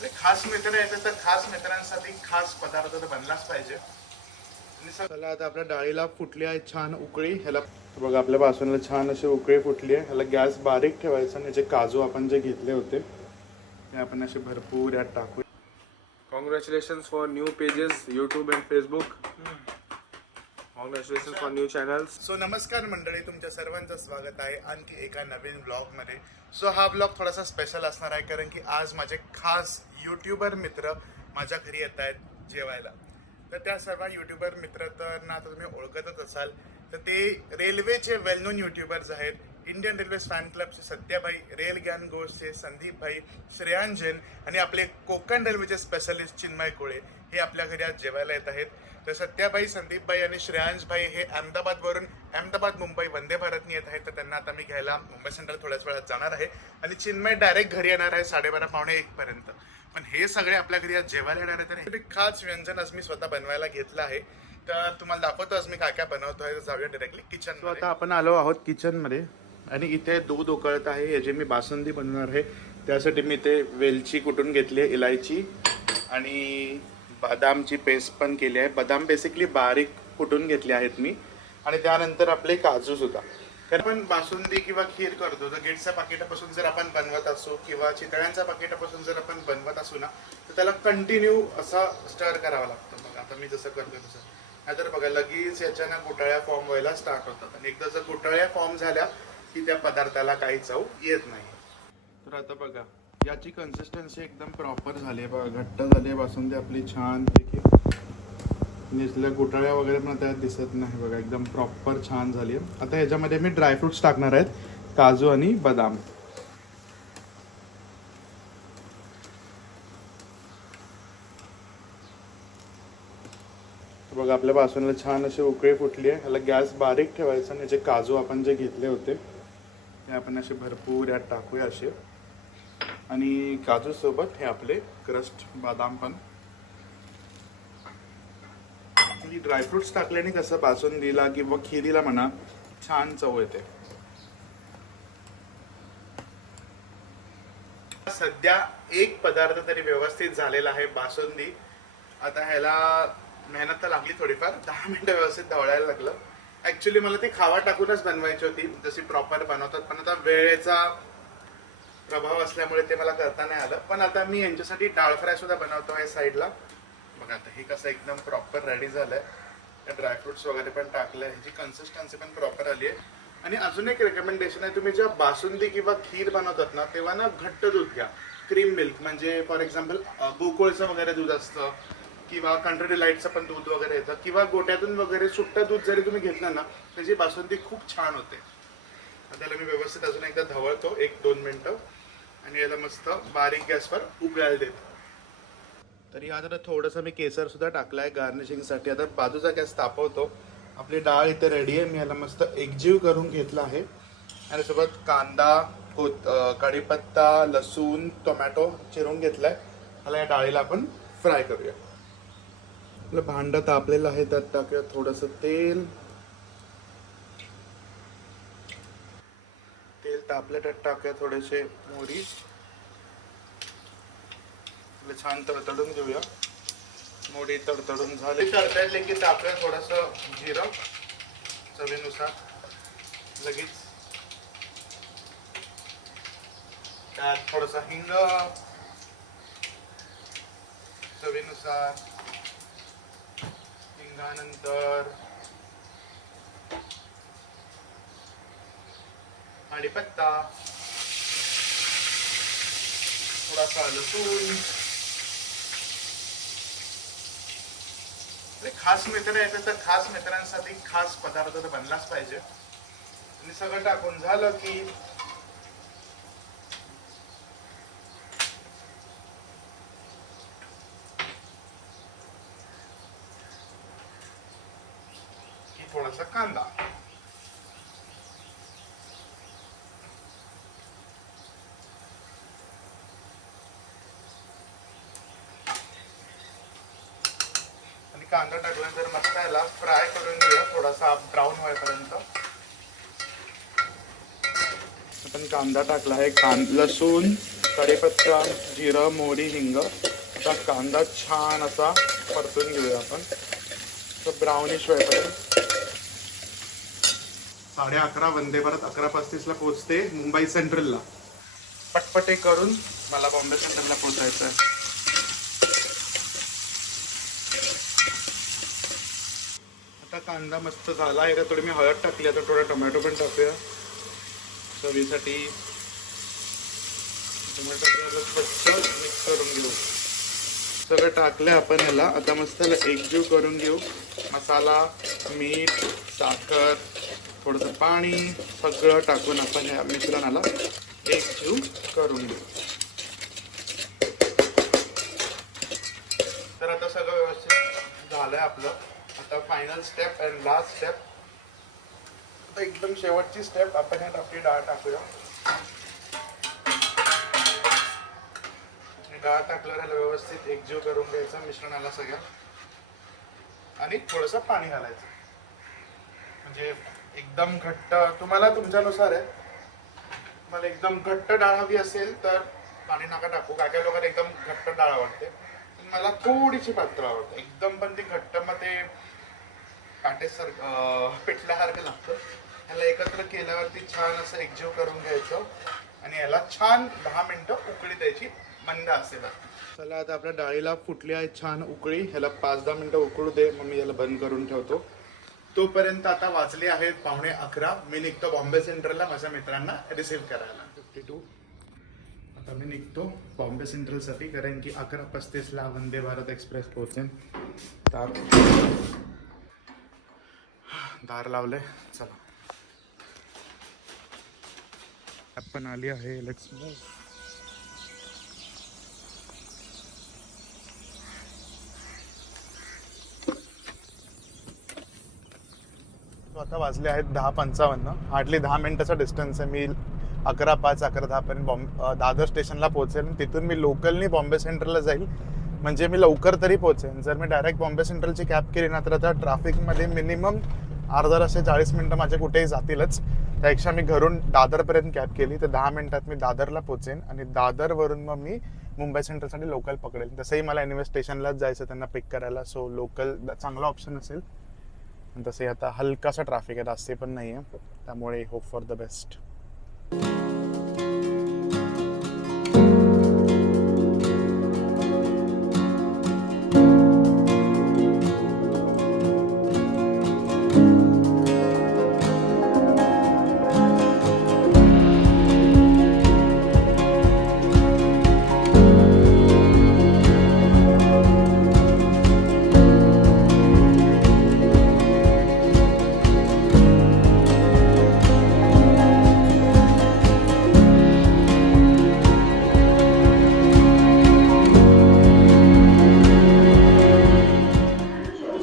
खास मित्र येते तर खास मित्रांसाठी खास पदार्थ तर बनलाच पाहिजे. चला आता आपल्या डाळीला फुटली आहे छान उकळी. ह्याला बघा आपल्या बासुंदीला छान अशी उकळी फुटली आहे. ह्याला गॅस बारीक ठेवायचा आणि जे काजू आपण जे घेतले होते ते आपण असे भरपूर यात टाकू. Congratulations for new pages, YouTube and Facebook. Congratulations for new channels. So नमस्कार मंडळी, तुमच्या सर्वांचं स्वागत आहे आणखी एका नवीन ब्लॉगमध्ये. सो हा ब्लॉग थोडासा स्पेशल असणार आहे कारण की आज माझे खास यूट्यूबर मित्र माझ्या घरी येत आहेत जेवायला. तर त्या सर्व यूट्यूबर मित्र तर ना आता तुम्ही ओळखतच असाल, तर ते रेल्वेचे वेल नोन यूट्यूबर्स आहेत. इंडियन रेल्वेज फॅन क्लबचे सत्याभाई, रेल ज्ञान गोष्टचे संदीप भाई, श्रेयांश जैन आणि आपले कोकण रेल्वेचे स्पेशलिस्ट चिन्मय कोळे हे आपल्या घरी आज जेवायला येत आहेत. तर सत्याभाई, संदीप भाई आणि श्रेयांश भाई हे अहमदाबाद मुंबई वंदे भारतनी येत आहेत. तर त्यांना आता मी घ्यायला मुंबई सेंट्रल थोड्याच वेळात जाणार आहे आणि चिन्मय डायरेक्ट घरी येणार आहे 12:30 पावणे 1 पर्यंत. पण हे सगळे आपल्या घरी आज जेवायला येणार आहे. तर हे खास व्यंजन आज मी स्वतः बनवायला घेतलं आहे. तर तुम्हाला दाखवतो आज मी काय काय बनवतो आहे. जाऊया डायरेक्टली किचन. आता आपण आलो आहोत किचन मध्ये आणि इथे दूध उकळत आहे. याची मी बासुंदी बनवणार आहे. त्यासाठी मी इथे वेलची कुटून घेतली आहे, इलायची आणि बदामची पेस्ट पण केली आहे. बदाम बेसिकली बारीक कुटून घेतले आहेत मी. आणि त्यानंतर आपले काजू सुद्धा. तर आपण बासुंदी किंवा खीर करतो तर गेटच्या पाकिटापासून जर आपण बनवत असू किंवा चितळ्यांच्या पाकिटापासून जर आपण बनवत असू ना, तर त्याला कंटिन्यू असा स्टर करावा लागतो. मग आता मी जसं करतो तसं. नाहीतर बघा लगेच याच्यानं गुटाळ्या फॉर्म व्हायला स्टार्ट होतात आणि एकदा जर गुटाळ्या फॉर्म झाल्या की त्या पदार्थाला काही चव येत नाही. तर आता बघा याची कन्सिस्टन्सी एकदम प्रॉपर झाली आहे. बघा घट्ट झाली आहे बासुंदी आपली छान पैकी. निसल्या गुटाळ्या वगैरे पण त्यात दिसत नाही. बघा एकदम प्रॉपर छान झाली आहे. आता ह्याच्यामध्ये मी ड्रायफ्रुट्स टाकणार आहेत, काजू आणि बदाम. बघा आपल्या बासुंदीला छान अशी उकळी फुटली आहे. ह्याला गॅस बारीक ठेवायचा आणि जे काजू आपण जे घेतले होते ते आपण असे भरपूर यात टाकूया असे. आणि काजू सोबत हे आपले क्रस्ट बदाम पण. ड्रायफ्रुट्स टाकल्याने कसं बासुंदीला किंवा खिरीला म्हणा छान चव येते. सध्या एक पदार्थ तरी व्यवस्थित झालेला आहे, बासुंदी. आता ह्याला मेहनत तर लागली थोडीफार, 10 मिनिटं व्यवस्थित ढवळायला लागलं. ऍक्च्युली मला ती खावा टाकूनच बनवायची होती जशी प्रॉपर बनवतात, पण आता वेळेचा प्रभाव असल्यामुळे ते मला करता नाही आलं. पण आता मी यांच्यासाठी डाळ फ्राय सुद्धा बनवतो आहे साईडला. बघा आता हे कसं एकदम प्रॉपर रेडी झालंय. ड्रायफ्रुट्स वगैरे पण टाकलंय, ह्याची कन्सिस्टन्सी पण प्रॉपर आली आहे. आणि अजून एक रेकमेंडेशन आहे, तुम्ही जेव्हा बासुंदी किंवा खीर बनवतात ना तेव्हा ना घट्ट दूध घ्या. क्रीम मिल्क म्हणजे फॉर एक्झाम्पल गोकुळचं वगैरे दूध असतं किंवा कंट्री डिलाईटचं पण दूध वगैरे येतं किंवा गोट्यातून वगैरे सुट्टं दूध जरी तुम्ही घेतलं ना त्याची बासुंदी खूप छान होते. त्याला मी व्यवस्थित अजून एकदा ढवळतो 1-2 मिनिटं आणि याला मस्त बारीक गॅसवर उकळायला देतो. तर यात आता थोडंसं मी केसर सुद्धा टाकलं आहे गार्निशिंगसाठी. आता बाजूचा गॅस तापवतो. आपली डाळ इथे रेडी आहे. मी याला मस्त एकजीव करून घेतला आहे आणि सोबत कांदा, कढीपत्ता, लसूण, टोमॅटो चिरून घेतलाय. मला या डाळीला आपण फ्राय करूया. आपलं भांडं तापलेलं आहे, त्यात टाकूया थोडंसं तेल. तेल तापलं त्यात टाकूया थोडेसे मोहरी. छान तडतडून घेऊया. मोहरी तडतडून झाले तडतडले की टाकूया थोडंसं जिरं चवीनुसार. लगेच त्यात थोडासा हिंग चवीनुसार. हिंगानंतर कढीपत्ता, थोडासा लसूण. खास मित्र येते तर खास मित्रांसाठी खास पदार्थ तर बनलाच पाहिजे. आणि सगळं टाकून झालं की थोडासा कांदा. कांदा टाकल्यानंतर मस्त याला फ्राय करून घेऊया थोडासा ब्राऊन होईपर्यंत. आपण कांदा टाकला आहे, लसूण कढीपत्ता, जिरं, मोहरी, हिंग. आता कांदा छान असा परतून घेऊया आपण, तर ब्राउनिश वेळपर्यंत. 11:30 वंदे भारत 11:35 पोहोचते मुंबई सेंट्रलला. पटपटे करून मला बॉम्बे सेंट्रलला पोहोचायचं आहे. आता कांदा मस्त झाला आहे, थोडी मी हळद टाकली, आता थोडा टोमॅटो पण टाकूया चवीसाठी. टोमॅटो स्वच्छ मिक्स करून घेऊ. सगळं टाकलं आपण ह्याला. आता मस्त एकजीव करून घेऊ. मसाला, मीठ, साखर, थोडंसं पाणी सगळं टाकून आपण ह्या मिश्रणाला एकजीव करून घेऊ. तर आता सगळं व्यवस्थित झालंय आपलं. आता final step and last step, आता एकदम शेवटची स्टेप, आपण ह्यात आपली डाळ टाकूया. डाळ टाकल्यावर ह्याला व्यवस्थित एकजीव करून घ्यायचं मिश्रणाला सगळ्या, आणि थोडंसं पाणी घालायचं. म्हणजे एकदम घट्ट, तुम्हाला तुमच्यानुसार आहे. मला एकदम घट्ट डाळ हवी असेल तर पाणी नका टाकू. काय काय लोकांना एकदम घट्ट डाळ आवडते, मला थोडीशी पातळ आवडते. एकदम पण ती घट्ट मग ते काटेसारखं पिठल्यासारखं लागतं. ह्याला एकत्र केल्यावरती छान असं एकजीव करून घ्यायचं आणि ह्याला छान 10 मिनिटं उकळी द्यायची, मंद असेल. चला आता आपल्या डाळीला फुटली आहे छान उकळी. ह्याला 5-10 मिनिटं उकळू दे, मग मी याला बंद करून ठेवतो. तोपर्यंत आता वाजले आहेत 11:15. मी निघतो बॉम्बे सेंट्रलला माझ्या मित्रांना रिसीव्ह करायला. 52 आता मी निघतो बॉम्बे सेंट्रलसाठी, कारण की 11:35 वंदे भारत एक्सप्रेस पोहोचेन. दार लावले. चला आपण आली आहे. Let's move. आता वाजले आहेत 10:55. हार्डली 10 मिनिटाचा डिस्टन्स आहे. मी 11:05 11:10 पर्यंत दादर स्टेशनला पोहोचेन. तिथून मी लोकलनी बॉम्बे सेंट्रलला जाईल, म्हणजे मी लवकर तरी पोहोचेन. जर मी डायरेक्ट बॉम्बे सेंट्रलची कॅब केली ना तर आता ट्रॅफिकमध्ये मिनिमम अर्धा तास 40 मिनिटं माझे कुठेही जातीलच. त्यापेक्षा मी घरून दादरपर्यंत कॅब केली तर 10 मिनिटात मी दादरला पोहोचेन, आणि दादरवरून मग मी मुंबई सेंट्रलसाठी लोकल पकडेल. तसंही मला एनिवे स्टेशनलाच जायचं त्यांना पिक करायला, सो लोकल चांगला ऑप्शन असेल. तसे आता हलकासा ट्रॅफिक आहे, जास्त पण नाही आहे, त्यामुळे hope for the best.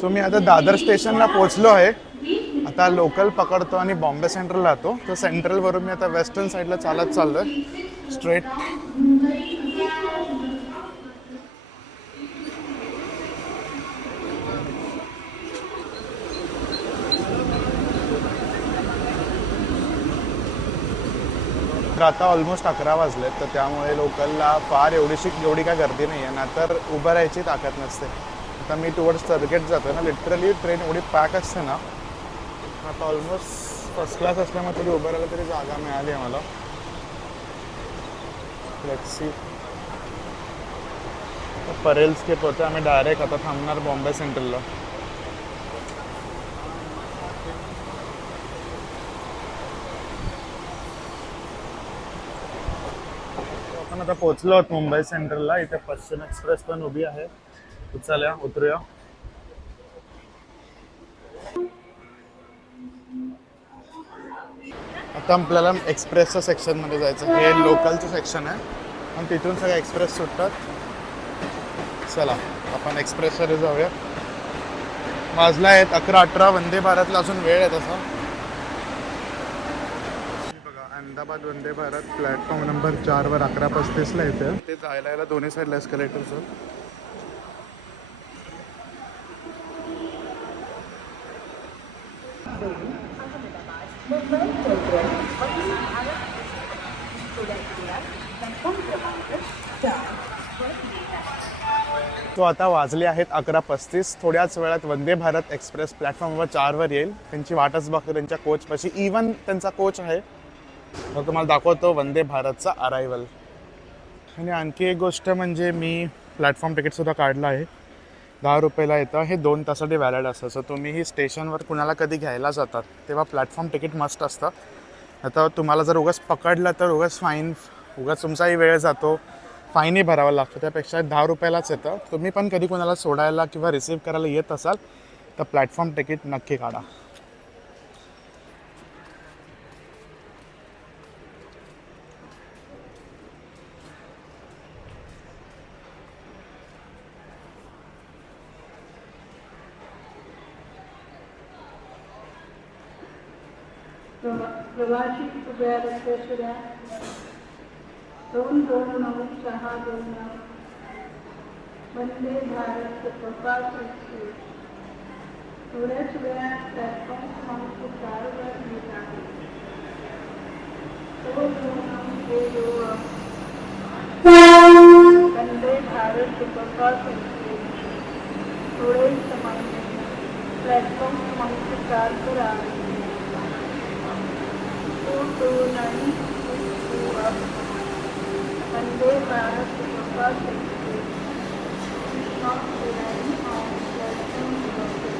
So मी आता दादर स्टेशनला पोहोचलो आहे. आता लोकल पकडतो आणि बॉम्बे सेंट्रलला जातो. तर सेंट्रलवरून मी आता वेस्टर्न साईडला चालत चाललोय स्ट्रेट. आता ऑलमोस्ट 11 वाजले, तर त्यामुळे लोकलला फार एवढी काय गर्दी नाही आहे ना, तर उभं राहायची ताकद नसते. आता मी टुवर्ड्स चर्चगेट जातो ना, लिटरली ट्रेन एवढी पॅक असते ना. आता ऑलमोस्ट फर्स्ट क्लास असल्यामुळे तरी उभं राहिलं तरी जागा मिळाली आहे मला. Let's see. परेल स्केप होतं, आम्ही डायरेक्ट आता थांबणार बॉम्बे सेंट्रलला. आपण आता पोहोचलो आहोत मुंबई सेंट्रलला. इथे पश्चिम एक्सप्रेस पण उभी आहे. चला उतरूया. आता आपल्याला एक्सप्रेसच्या सेक्शनमध्ये जायचं. हे लोकलचं सेक्शन आहे आणि तिथून सगळे एक्सप्रेस सुटतात. चला आपण एक्सप्रेसवर जाऊया. वाजला आहेत 11:18. वंदे भारतला अजून वेळ आहे तसा. बघा अहमदाबाद वंदे भारत प्लॅटफॉर्म नंबर 4वर 11:35 येते. ते जायला यायला दोन्ही साईडला एस्केलेटर्स आहेत. तो आता वाजले आहेत 11:35. थोड्याच वेळात वंदे भारत एक्सप्रेस प्लॅटफॉर्मवर 4वर येईल. त्यांची वाटच बघतो त्यांच्या कोचपाशी. इवन त्यांचा कोच आहे. तर तुम्हाला दाखवतो वंदे भारतचा अरायवल. आणि आणखी एक गोष्ट म्हणजे मी प्लॅटफॉर्म तिकीटसुद्धा काढलं आहे. 10 रुपयाला येतं. हे 2 तासाठी व्हॅलिड असतं. सो तुम्हीही स्टेशनवर कुणाला कधी घ्यायला जातात तेव्हा प्लॅटफॉर्म तिकीट मस्ट असतं. आता तुम्हाला जर उगाच पकडलं तर उगाच फाईन, उगाच तुमचाही वेळ जातो, फाईनही भरावा लागतो. त्यापेक्षा 10 रुपयालाच येतं. तुम्ही पण कधी कोणाला सोडायला किंवा रिसीव्ह करायला येत असाल तर प्लॅटफॉर्म तिकीट नक्की काढा. प्रवासी कृपया लक्ष द्या. 22969 वंदे भारत सुपरफास्ट एक्सप्रेस थोड्याच वेळात प्लॅटफॉर्म क्रमांक 4वर येत आहे. 22962 वंदे भारत सुपरफास्ट एक्सप्रेस थोड़े समय में प्लॅटफॉर्म क्रमांक 4 पर आ रही है. 22962 Vande Bharat superfast express not relying on platform buses.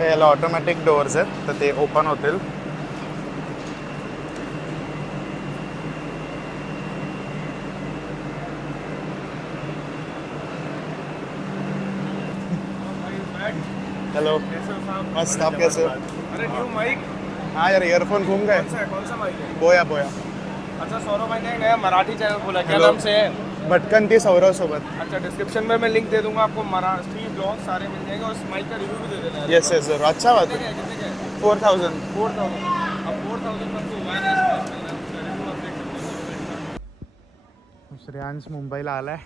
याला ऑटोमॅटिक डोअर्स आहेत तर ते ओपन होतील. हेलो, मस्त. आप कैसे हो? अरे न्यू माइक. हाँ यार, ईयरफोन घूम गए. कौन सा माइक है? बोया बोया. अच्छा, सौरभ भाई ने एक नया मराठी चैनल खोला, क्या Hello. नाम से है? भटकंती सौरव सोबत. अच्छा, डिस्क्रिप्शन में मैं लिंक दे दूंगा आपको. मराठी ब्लॉग सारे मिल जाएंगे और इस माइक का रिव्यू भी दे देना है. येस येस जरूर. अच्छा बात कितने है. का है? कितने का है? 4000. 4000. अब 4000 का तो वायरलेस माइक मिलना है. रिव्यू आप देख सकते हो. श्रेयांश मुंबईला आलाय.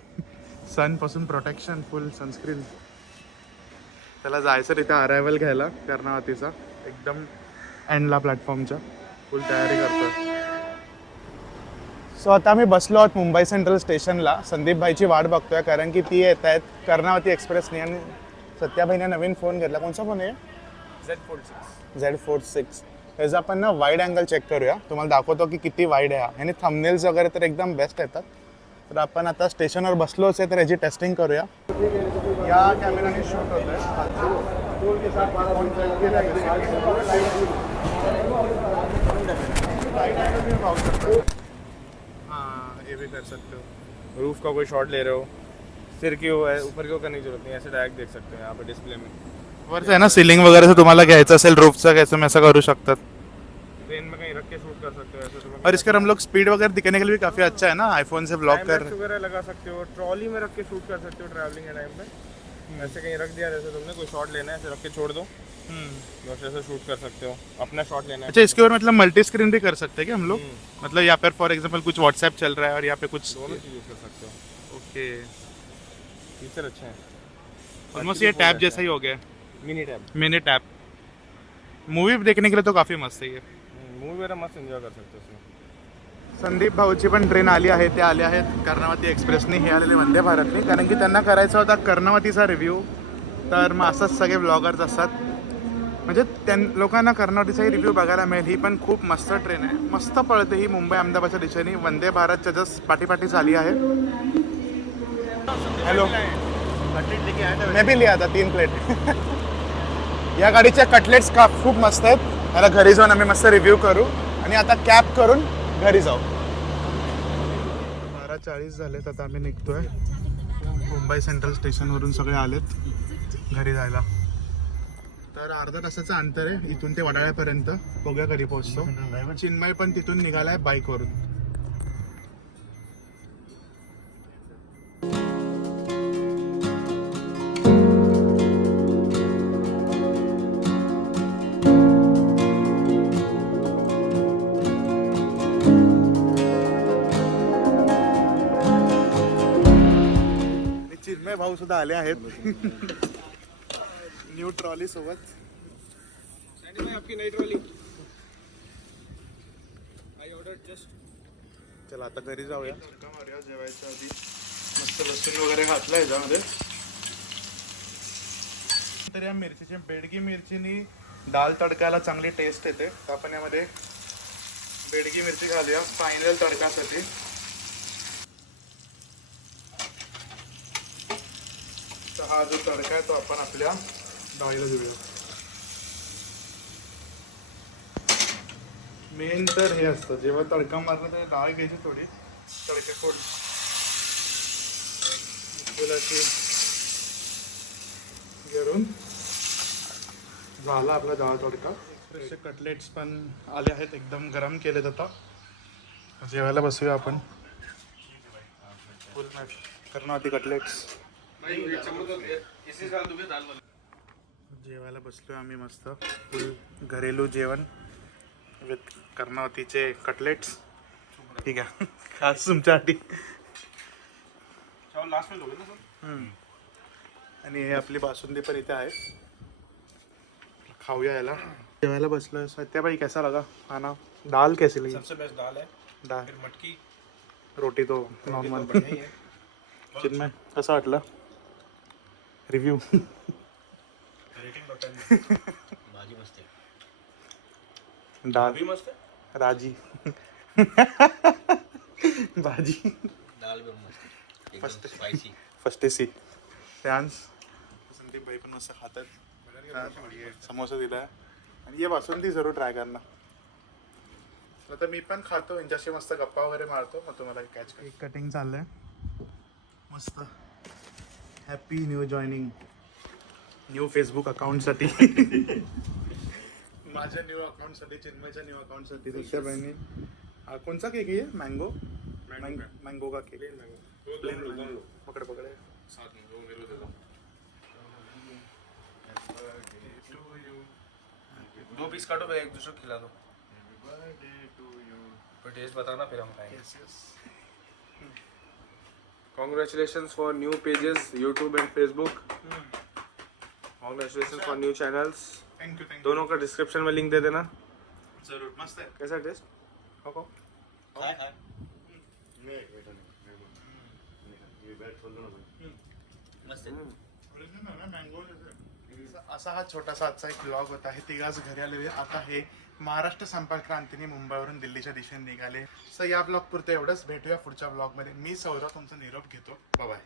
सनपासून प्रोटेक्शन, फुल सनस्क्रीन. त्याला जायचं तिथे अरायवल घ्यायला कर्णावतीचा. एकदम एंडला प्लॅटफॉर्मच्या. फुल तयारी करतो. सो आता आम्ही बसलो आहोत मुंबई सेंट्रल स्टेशनला. संदीप भाईची वाट बघतोय कारण की ती येत आहेत कर्णावती एक्सप्रेसने. आणि सत्याभाईने नवीन फोन घेतला. कोणचा फोन आहे? Z46. त्याचा आपण ना वाईड अँगल चेक करूया. तुम्हाला दाखवतो की किती वाईड आहे. आणि थंबनेल्स वगैरे तर एकदम बेस्ट येतात. तर आपण आता स्टेशनवर बसलोच आहे तर याची टेस्टिंग करूया. या कॅमेराने शूट होत आहे. हाँ, ये भी कर सकते हो. रूफ का कोई शॉट ले रहे हो, सिर की वो है, ऊपर की वो करने की जरूरत नहीं है. ऐसे डायरेक्ट देख सकते हो यहाँ पे डिस्प्ले में. वरचं आहे ना सीलिंग वगैरे से तुम्हाला घ्यायचं असेल रूफचं घ्यायचं मी असं करू शकतात. ट्रेन में कहीं रख के शूट कर सकते हो ऐसे. तुम्हें और इसके हम लोग स्पीड वगैरह दिखाने के लिए भी काफ़ी अच्छा है ना. आईफोन से ब्लॉक कर. टाइम वगैरह लगा सकते हो. ट्रॉली में रख के शूट कर सकते हो ट्रैवलिंग के टाइम पे. ऐसे कहीं रख दिया, जैसे तुमने कोई शॉट लेना है ऐसे रख के छोड़ दो, बस ऐसे शूट कर सकते हो. अपना शॉट लेना है. अच्छा, इसके ऊपर मतलब मल्टी स्क्रीन भी कर सकते हैं क्या हम लोग? मतलब यहाँ पर फॉर एग्जांपल कुछ व्हाट्सएप चल रहा है और यहाँ पे कुछ. दोनों चीज़ यूज़ कर सकते हो. ओके. फीचर अच्छे हैं. ऑलमोस्ट ये टैब जैसा ही हो गया. Mini tab. Mini tab. Movie देखने के लिए तो काफ़ी मस्त है ये. मूवी वगैरह मस्त एंजॉय कर सकते हो उसमें. संदीप भाऊची पण ट्रेन आली आहे. ते आले आहेत कर्णावती एक्सप्रेसने. हे आलेले वंदे भारतने कारण की त्यांना करायचा होता कर्णावतीचा रिव्ह्यू. तर मग असंच सगळे ब्लॉगर्स असतात. म्हणजे त्या लोकांना कर्णावतीचाही रिव्ह्यू बघायला मिळेल. ही पण खूप मस्त ट्रेन आहे. मस्त पळते ही मुंबई अहमदाबादच्या दिशेने. वंदे भारतच्या जस्ट पाठीपाठी झाली आहे. हॅलो, मैं भी लिया था 3 प्लेट. या गाडीच्या कटलेट्स का खूप मस्त आहेत. याला घरी जाऊन आम्ही मस्त रिव्ह्यू करू आणि आता कॅब करून घरी जाऊ. 12:40 झालेत. आता आम्ही निघतोय. मुंबई सेंट्रल स्टेशनवरून सगळे आलेत घरी जायला. तर अर्धा तासाचं अंतर आहे इथून ते वडाळ्यापर्यंत. बघूया कधी पोहोचतो. चिन्मय पण तिथून निघालाय बाईकवरून. चिन्मय भाऊ सुद्धा आले आहेत न्यू ट्रॉली सोबत. आपकी नई ट्रॉली आई ऑर्डर जस्ट चला आता घरी जाऊया. तडका मारूया जेवायच्या आधी. मस्त लसूण वगैरे घातलं याच्यामध्ये. तर या मिरचीची बेडगी मिरचीनी दाल तडकायला चांगली टेस्ट येते. तर आपण यामध्ये बेडगी मिरची घालूया फायनल तडकासाठी. तर हा जो तडका आहे तो आपण आपल्या डाळीला देऊया. मेन तर हे असतं जेव्हा तडका मारला तर डाळ घ्यायची थोडी तडकेफोड फुलाची करून झाला आपला डाळ तडका. असे कटलेट्स पण आले आहेत एकदम गरम केलेत. आता जेवायला बसूया आपण. फुल मॅच कर्नावती कटलेट्स जेवायला बसलोय आम्ही मस्त फुल घरेलू जेवण विथ कर्नावतीचे कटलेट्स. ठीक आहे खास तुमच्यासाठी. आणि हे आपली बासुंदी पण इथे आहे. खाऊया याला. जेवायला बसलोय. सत्याबाई कैसा लगा खाना? दाल कैसी लगी? सबसे बेस्ट दाल है. दाल फिर मटकी. रोटी तो नॉर्मल. बढ़िया ही है. चिन्मय कसं वाटलं रिव्ह्यू? Rating button. भाजी मस्त आहे. दाल भी मस्त है. राजी भाजी दाल भी मस्त है. मस्त. Spicy. First AC dance. Sandeep भाई पण मस्त खातात. समोसा दिलाय आणि ये बासुंदी जरूर ट्राय करना. आता मी पण खातो यांच्याशी मस्त गप्पा वगैरे मारतो. मग तुम्हाला कॅच कर. कटिंग चाललंय मस्त. Happy new joining new Facebook अकाउंटसाठी. माझ्या न्यू अकाउंटसाठी चिन्मयच्या न्यू अकाउंटसाठी. दुसऱ्या बहिणी कोणचा केक आहे? मँगो मँगो का केक? पकड पकड. दो पीस काटो भाई, एक दूसरे को खिला दो. तो टेस्ट बताना फिर हम खाएंगे. Congratulations for new pages, YouTube and Facebook. Congratulations for new channels. Thank you thank you. दोनों का डिस्क्रिप्शन में लिंक दे देना. जरूर मस्त आहे. कैसा टेस्ट? खाओ. असा हा छोटासा आजचा एक ब्लॉग होता. हे तिघाच घरी आले. आता हे महाराष्ट्र संपर्क क्रांतीने मुंबईवरून दिल्लीच्या दिशेने निघाले. सो या ब्लॉग पुरतं एवढंच. भेटूया पुढच्या ब्लॉगमध्ये. मी सौरव तुमचा निरोप घेतो. बाय.